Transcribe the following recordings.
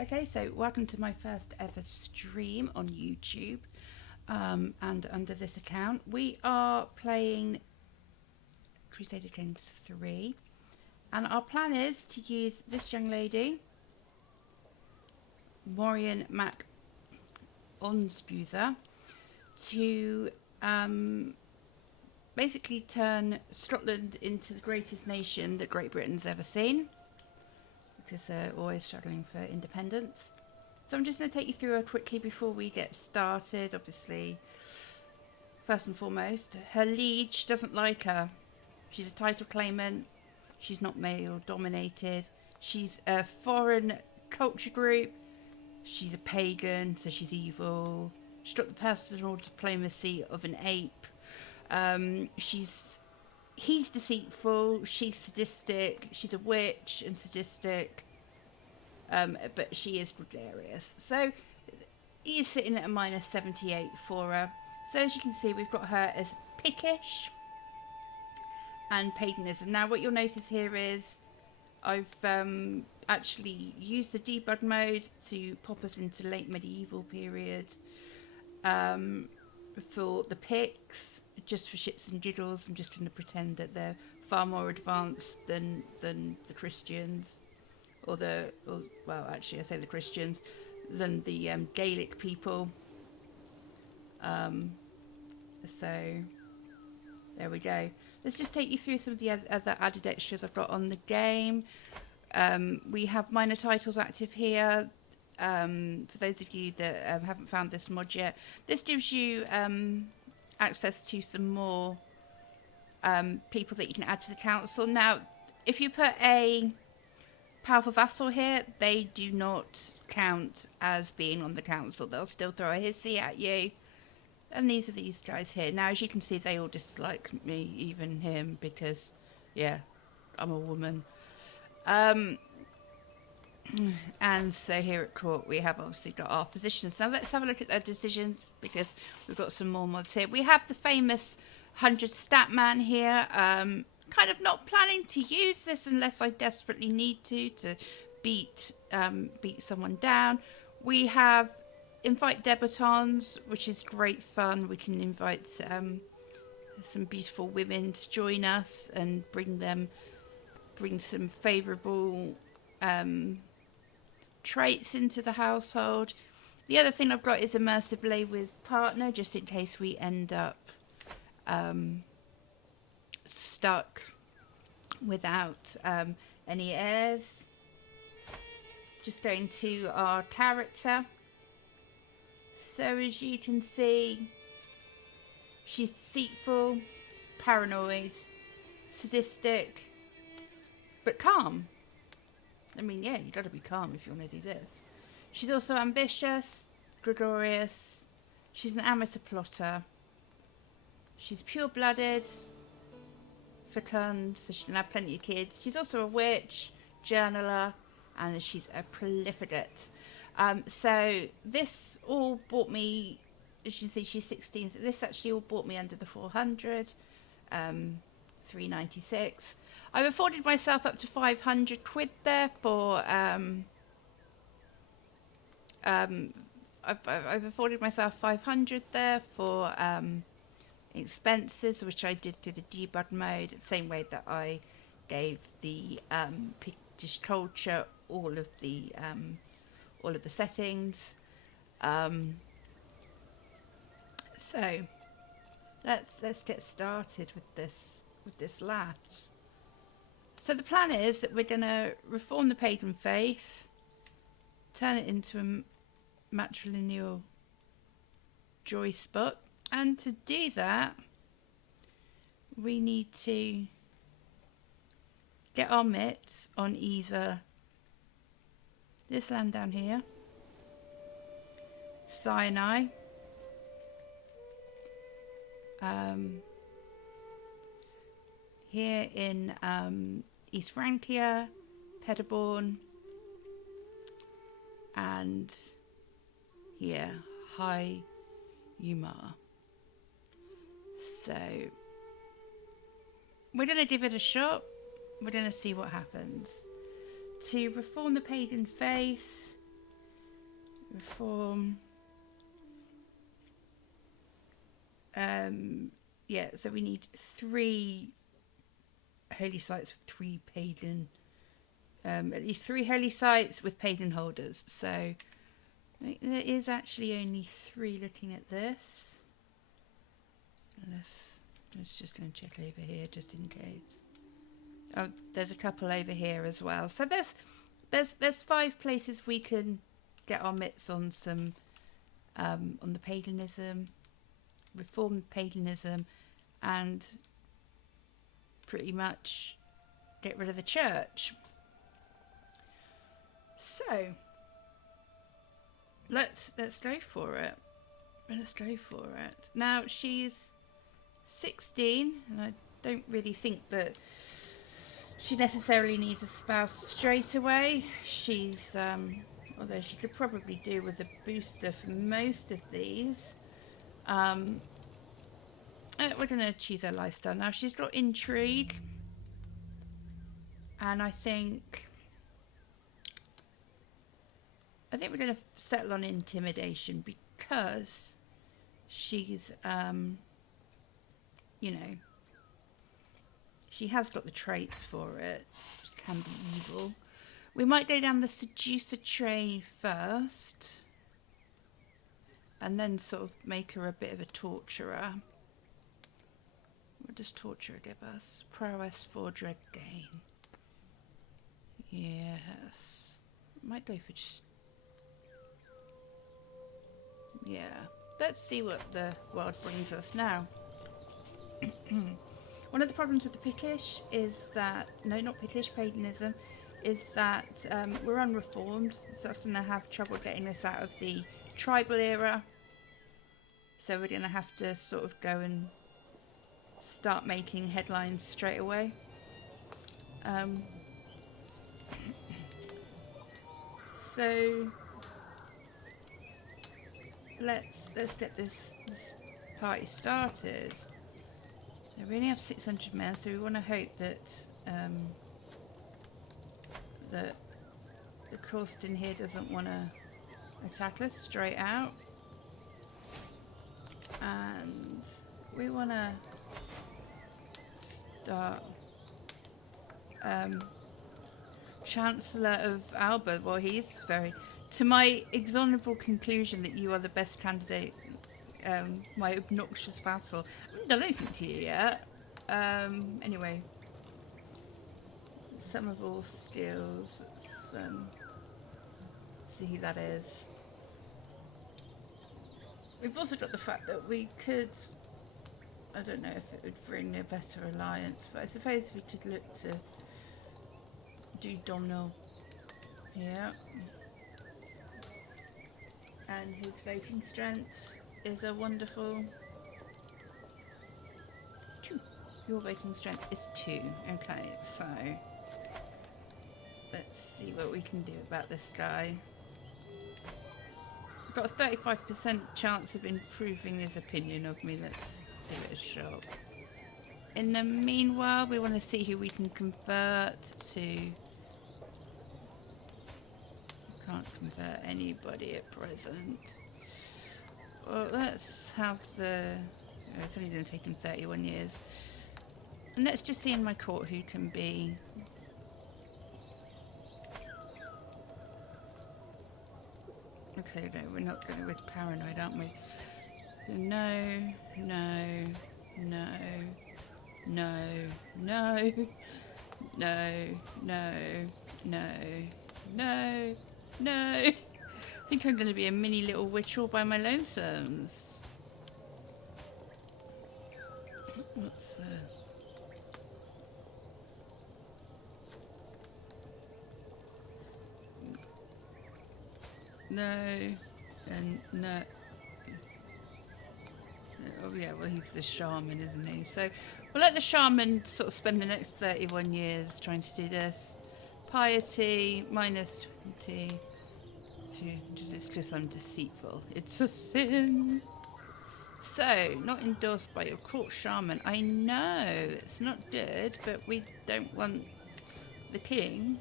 Okay, so welcome to my first ever stream on YouTube, and under this account. We are playing Crusader Kings 3, and our plan is to use this young lady, Maureen Mac Onsbuser, to basically turn Scotland into the greatest nation that Great Britain's ever seen, because they're always struggling for independence. So I'm just going to take you through her quickly before we get started. Obviously, first and foremost, her liege doesn't like her. She's a title claimant. She's not male dominated. She's a foreign culture group. She's a pagan, so she's evil. She's got the personal diplomacy of an ape. He's deceitful. She's sadistic. She's a witch and sadistic. But she is gregarious. So he is sitting at a minus 78 for her. So as you can see, we've got her as pickish and paganism. Now what you'll notice here is I've actually used the debug mode to pop us into late medieval period for the Picts. Just for shits and giggles, I'm just going to pretend that they're far more advanced than the Christians, well, actually I say the Christians, than the Gaelic people. So there we go. Let's just take you through some of the other added extras I've got on the game. We have minor titles active here. For those of you that haven't found this mod yet, this gives you access to some more people that you can add to the council. Now, if you put a powerful vassal here, they do not count as being on the council. They'll still throw a hissy at you. And these are these guys here. Now, as you can see, they all dislike me, even him, because, yeah, I'm a woman. And so here at court we have obviously got our physicians. Now let's have a look at their decisions, because we've got some more mods here. We have the famous 100 stat man here. Kind of not planning to use this unless I desperately need to beat someone down. We have invite debutants, which is great fun. We can invite some beautiful women to join us and bring some favourable traits into the household. The other thing I've got is immersive lay with partner, just in case we end up stuck without any heirs. Just going to our character. So as you can see, she's deceitful, paranoid, sadistic, but calm. I mean, yeah, you got to be calm if you want to do this. She's also ambitious, gregarious. She's an amateur plotter. She's pure-blooded, fecund, so she can have plenty of kids. She's also a witch, journaler, and she's a profligate. So this all bought me, as you can see, she's 16. So this actually all bought me under the 400, 396. I've afforded myself up to 500 quid there for I've afforded myself 500 there for expenses, which I did through the debug mode, the same way that I gave the Pictish culture all of the settings. So let's get started with this lads. So the plan is that we're going to reform the pagan faith, turn it into a matrilineal joy spot, and to do that we need to get our mitts on either this land down here, Sinai, here in East Francia, Pettibone, and here, High Umar. So we're going to give it a shot. We're going to see what happens. To reform the pagan faith, Reform. Yeah, so we need 3 holy sites with 3 pagan, at least 3 holy sites with pagan holders. So there is actually only 3 looking at this. Let's just going to check over here just in case. Oh, there's a couple over here as well. So there's 5 places we can get our mitts on some on the paganism, reformed paganism, and pretty much get rid of the church. So let's go for it. Let's go for it. Now she's 16, and I don't really think that she necessarily needs a spouse straight away. She's although she could probably do with a booster for most of these. We're going to choose her lifestyle. Now she's got intrigue, and I think we're going to settle on intimidation because she's you know, she has got the traits for it. She can be evil. We might go down the seducer train first, and then sort of make her a bit of a torturer. What does torturer give us? Prowess for dread gain. Yes. Might go for just... yeah. Let's see what the world brings us now. One of the problems with the Pictish is that... no, not Pictish, paganism, is that we're unreformed, so that's going to have trouble getting us out of the tribal era. So we're going to have to sort of go and start making headlines straight away. So let's get this party started. We only have 600 men, so we want to hope that that the Corsten here doesn't want to attack us straight out, and we want to start Chancellor of Alba. Well, he's very, to my exonerable conclusion that you are the best candidate, my obnoxious vassal. I haven't done anything to you yet. Anyway, some of all skills. Let's see who that is. We've also got the fact that we could, I don't know if it would bring a better alliance, but I suppose we could look to do Domhnall here. And his voting strength is a wonderful 2. Your voting strength is 2. Okay, so let's see what we can do about this guy. I've got a 35% chance of improving his opinion of me. Let's give it a shot. In the meanwhile, we want to see who we can convert to. Can't convert anybody at present. Well, let's have the... oh, it's only going to take him 31 years. And let's just see in my court who can be... okay, no, we're not going with paranoid, aren't we? No, no, no, no, no, no, no, no, no, no. I think I'm going to be a mini little witch all by my lonesomes. What's no, and no. Oh yeah, well he's the shaman, isn't he? So we'll let the shaman sort of spend the next 31 years trying to do this. Piety, minus 20. It's just undeceitful. It's a sin. So, not endorsed by your court shaman. I know, it's not good, but we don't want the king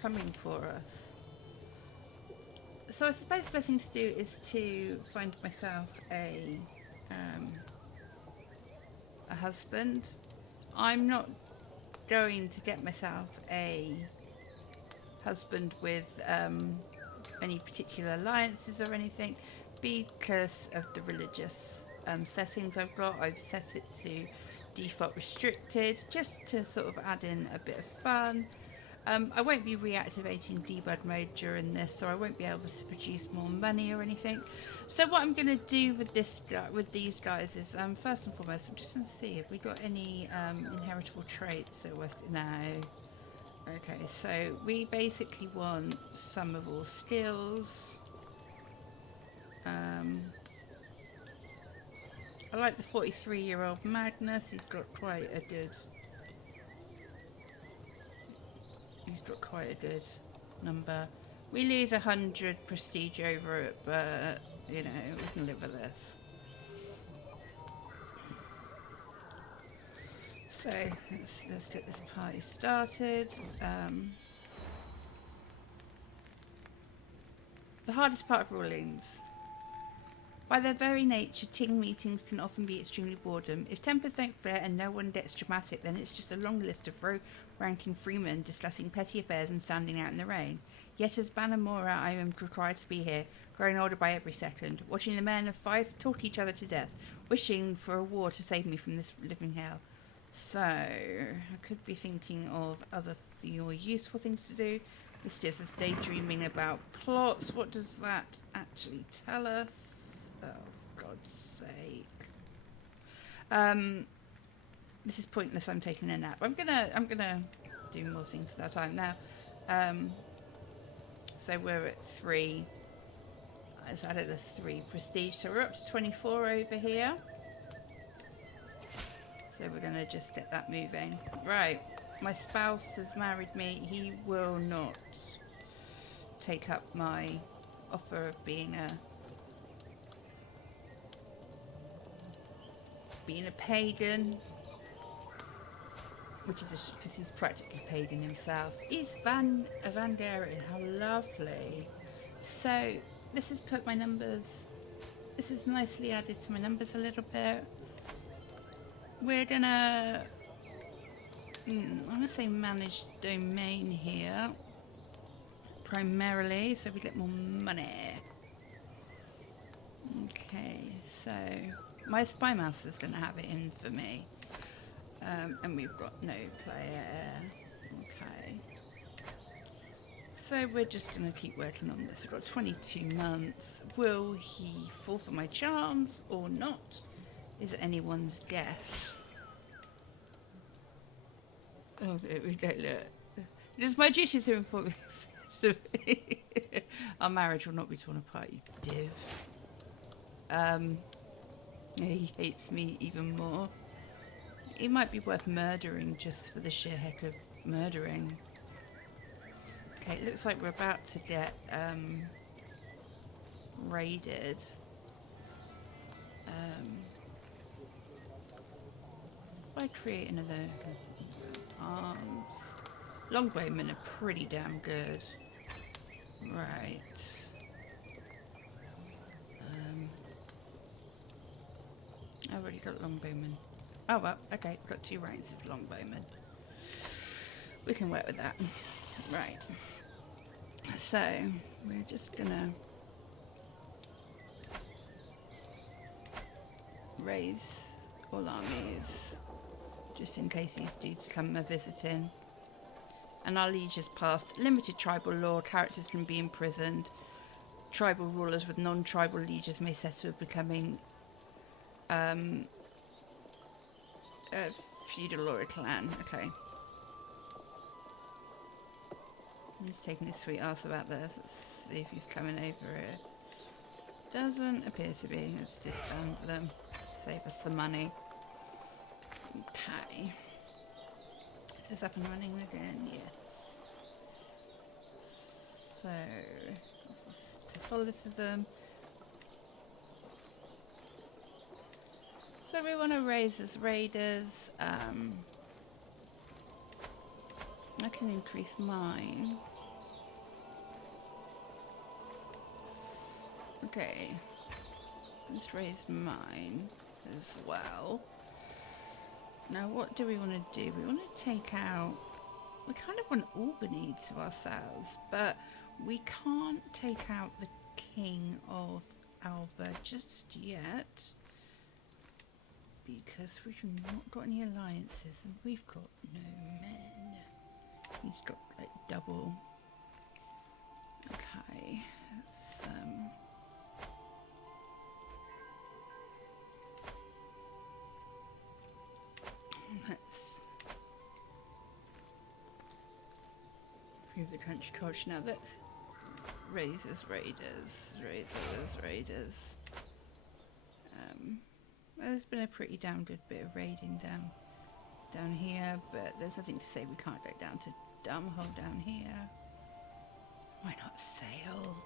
coming for us. So I suppose the best thing to do is to find myself a husband. I'm not going to get myself a husband with any particular alliances or anything because of the religious settings I've got. I've set it to default restricted just to sort of add in a bit of fun. I won't be reactivating debug mode during this, so I won't be able to produce more money or anything. So what I'm going to do with these guys is, first and foremost, I'm just going to see if we got any inheritable traits that worth. No. Okay, so we basically want some of all skills. I like the 43-year-old Magnus. He's got quite a good number. We lose 100 prestige over it, but you know, we can live with this. So let's get this party started. The hardest part of rulings. By their very nature, Ting meetings can often be extremely boredom. If tempers don't flare and no one gets dramatic, then it's just a long list of row-ranking freemen discussing petty affairs and standing out in the rain. Yet as Banamora, I am required to be here, growing older by every second, watching the men of five talk each other to death, wishing for a war to save me from this living hell. So, I could be thinking of other more useful things to do. Mysterious is daydreaming about plots. What does that actually tell us? Oh, for God's sake. This is pointless. I'm taking a nap. I'm gonna do more things at that time now. So we're at 3. I just added us 3 prestige. So we're up to 24 over here. So we're gonna just get that moving. Right. My spouse has married me. He will not take up my offer of being a pagan, which is because he's practically pagan himself. He's Vandarian. How lovely. So this has put my numbers. This is nicely added to my numbers a little bit. We're gonna. I'm gonna say manage domain here primarily, so we get more money. Okay, so my spy master's going to have it in for me, and we've got no player. Okay, so we're just going to keep working on this. We've got 22 months. Will he fall for my charms or not? Is it anyone's guess? Oh, we don't look. It is my duty to inform you. Our marriage will not be torn apart, you div. He hates me even more. He might be worth murdering just for the sheer heck of murdering. Okay, it looks like we're about to get raided. If I create another arms. Longbowmen are pretty damn good. Right. I've already got longbowmen. Oh well, okay, got 2 ranks of longbowmen. We can work with that. Right. So, we're just gonna raise all armies, just in case these dudes come a-visiting. And our lieges passed. Limited tribal law, characters can be imprisoned. Tribal rulers with non-tribal lieges may settle, becoming a feudal or a clan. Okay. He's taking his sweet ass about this. Let's see if he's coming over here. Doesn't appear to be. Let's disband them. Save us some money. Okay. Is this up and running again? Yes. So, this is Catholicism. So we want to raise as raiders. I can increase mine. Okay. Let's raise mine as well. Now, what do we want to do? We want to take out... We kind of want Albany to ourselves, but we can't take out the King of Alba just yet because we've not got any alliances and we've got no men. He's got like double. Okay, let's improve the country culture. Now let's raises raiders. Well, there's been a pretty damn good bit of raiding down here, but there's nothing to say we can't go down to Dumhole down here. Why not sail?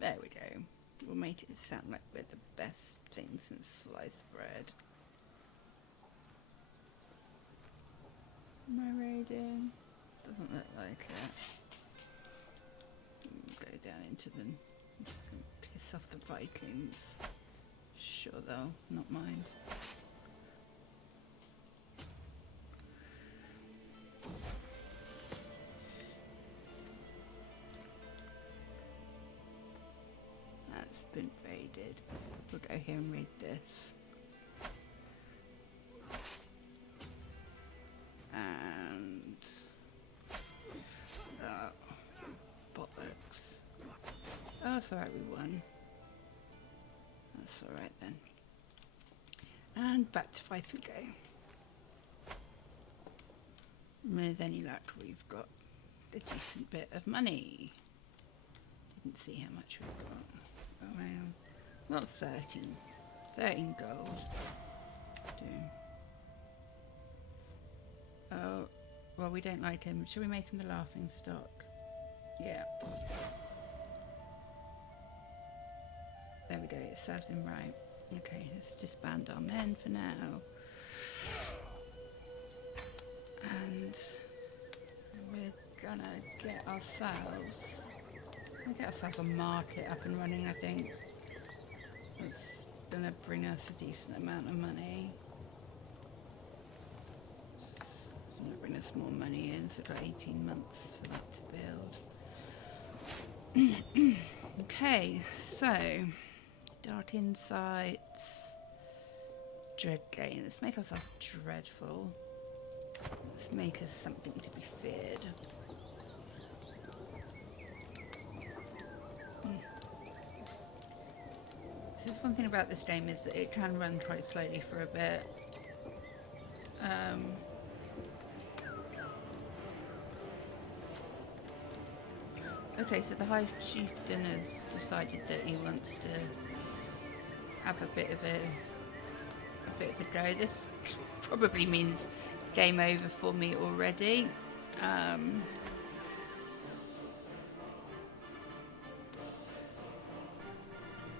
There we go. We'll make it sound like we're the best thing since sliced bread. Am I raiding? Doesn't look like it. Go down into the... piss off the Vikings. Sure they'll not mind. That's been raided. We'll go here and raid this. And... bollocks. Oh, that's alright, we won. That's alright then. And back to fight we go. With any luck, we've got a decent bit of money. Didn't see how much we've got. Oh, well, not 13. 13 gold. Oh, well, we don't like him. Shall we make him the laughing stock? Yeah. There we go, it serves him right. Okay, let's disband our men for now. And we're gonna get ourselves a market up and running, I think. That's gonna bring us a decent amount of money. It's gonna bring us more money in, so we've got 18 months for that to build. Okay, so... Dark Insights, Dread Gain. Let's make ourselves dreadful. Let's make us something to be feared. So one thing about this game is that it can run quite slowly for a bit. Okay, so the High Chieftain has decided that he wants to have a bit of a go. This probably means game over for me already.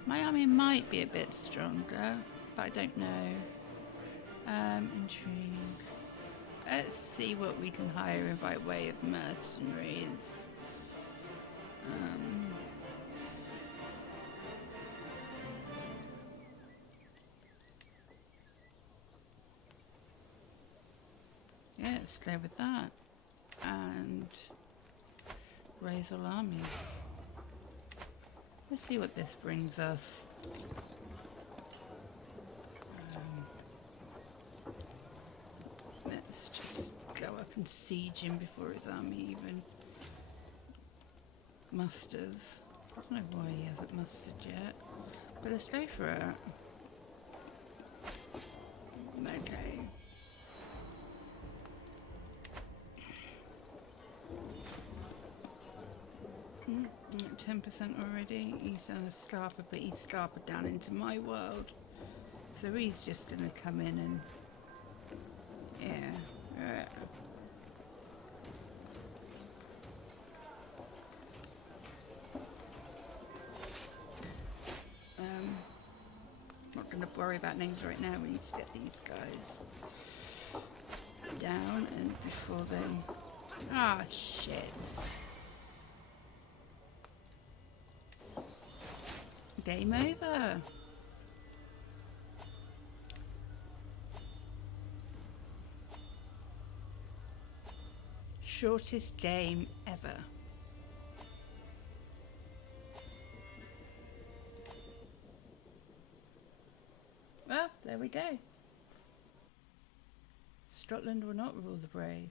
My army might be a bit stronger, but I don't know. Intrigue. Let's see what we can hire in by way of mercenaries. Yeah, let's go with that. And raise all armies. Let's see what this brings us. Let's just go up and siege him before his army even musters. I don't know why he hasn't mustered yet, but let's go for it. Okay. 10% already. He's done a Scarper, but he's Scarper down into my world. So he's just gonna come in and... yeah. Not going to worry about names right now. We need to get these guys down and before they... Ah, shit. Game over. Shortest game ever. Well, there we go. Scotland will not rule the brave.